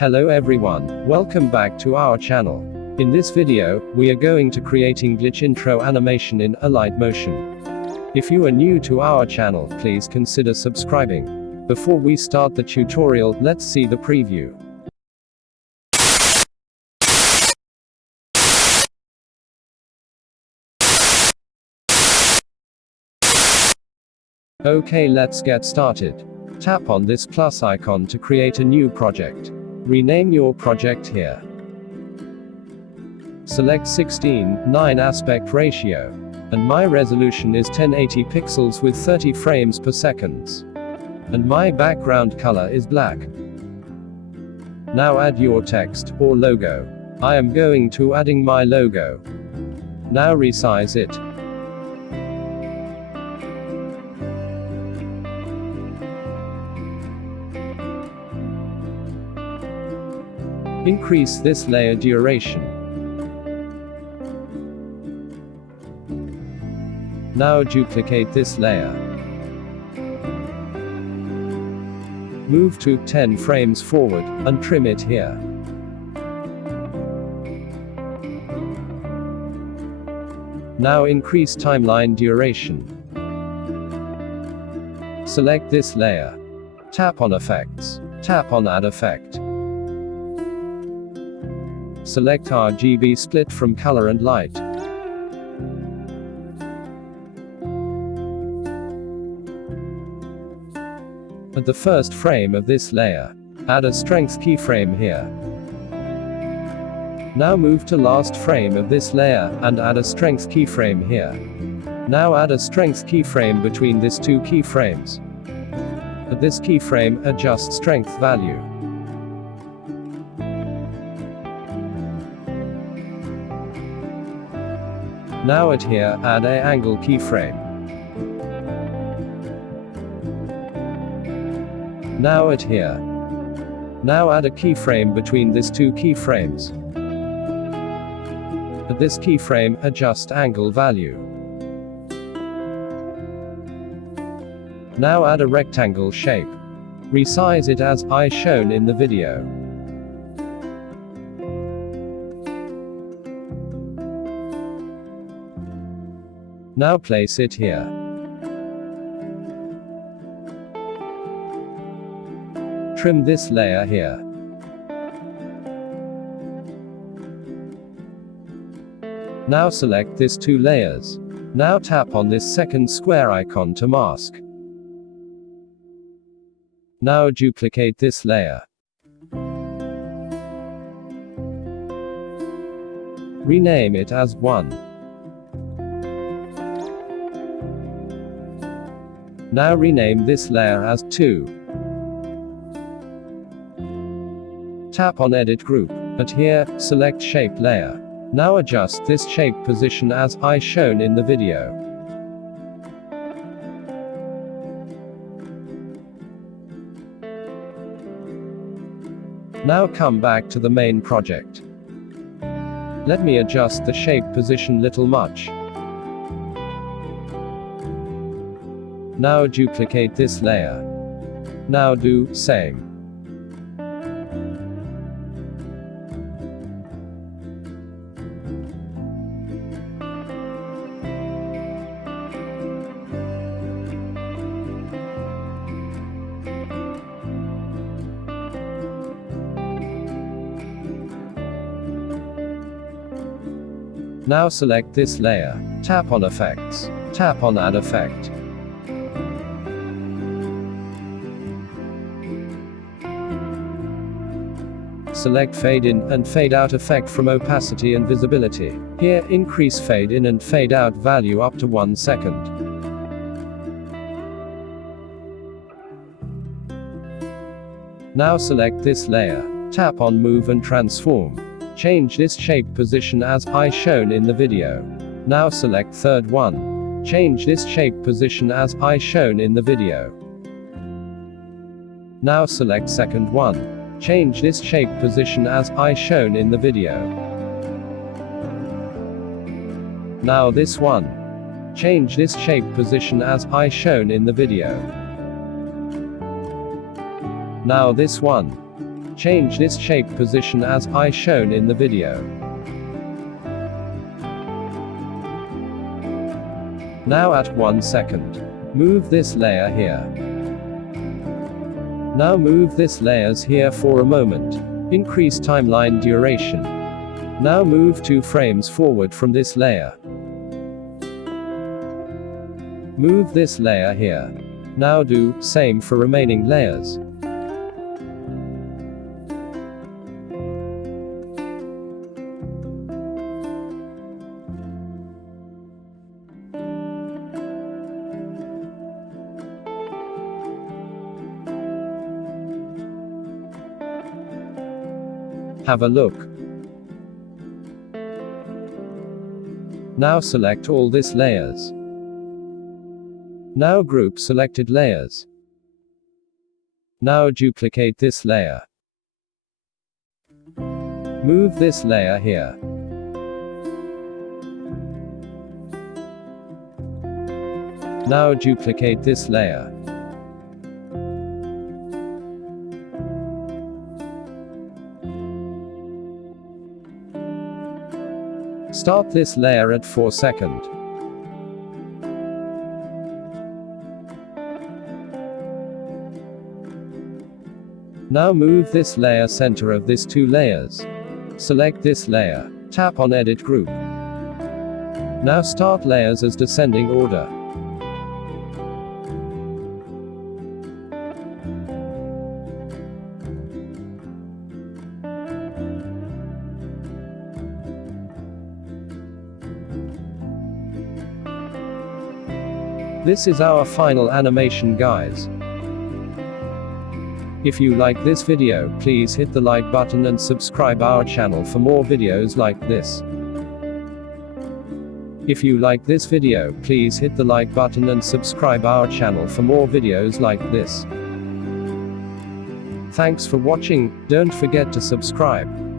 Hello everyone, welcome back to our channel. In this video, we are going to creating glitch intro animation in Alight motion. If you are new to our channel, please consider subscribing. Before we start the tutorial, let's see the preview. Okay, let's get started. Tap on this plus icon to create a new project. Rename your project here. Select 16:9 aspect ratio. And my resolution is 1080 pixels with 30 frames per second. And my background color is black. Now add your text, or logo. I am going to adding my logo. Now resize it. Increase this layer duration. Now duplicate this layer. Move to 10 frames forward, and trim it here. Now increase timeline duration. Select this layer. Tap on Effects. Tap on Add Effect. Select RGB split from color and light. At the first frame of this layer, add a strength keyframe here. Now move to last frame of this layer, and add a strength keyframe here. Now add a strength keyframe between these two keyframes. At this keyframe, adjust strength value. Now at here, add a angle keyframe. Now at here. Now add a keyframe between these two keyframes. At this keyframe, adjust angle value. Now add a rectangle shape. Resize it as shown in the video. Now place it here. Trim this layer here. Now select these two layers. Now tap on this second square icon to mask. Now duplicate this layer. Rename it as 1. Now rename this layer as 2. Tap on Edit Group. At here, select Shape Layer. Now adjust this shape position as shown in the video. Now come back to the main project. Let me adjust the shape position little much. Now duplicate this layer. Now do same. Now select this layer. Tap on Effects. Tap on Add Effect. Select Fade In and Fade Out effect from opacity and visibility. Here, increase fade in and fade out value up to 1 second. Now select this layer. Tap on Move and Transform. Change this shape position as shown in the video. Now select third one. Change this shape position as shown in the video. Now select second one. Change this shape position as shown in the video. Now this one. Change this shape position as shown in the video. Now this one. Change this shape position as I shown in the video. Now at 1 second. Move this layer here. Now move this layers here for a moment. Increase timeline duration. Now move 2 frames forward from this layer. Move this layer here. Now do same for remaining layers. Have a look. Now select all these layers. Now group selected layers. Now duplicate this layer. Move this layer here. Now duplicate this layer. Start this layer at 4 seconds. Now move this layer center of these 2 layers. Select this layer. Tap on Edit Group. Now start layers as descending order. This is our final animation, guys. If you like this video, please hit the like button and subscribe our channel for more videos like this. If you like this video, please hit the like button and subscribe our channel for more videos like this. Thanks for watching. Don't forget to subscribe.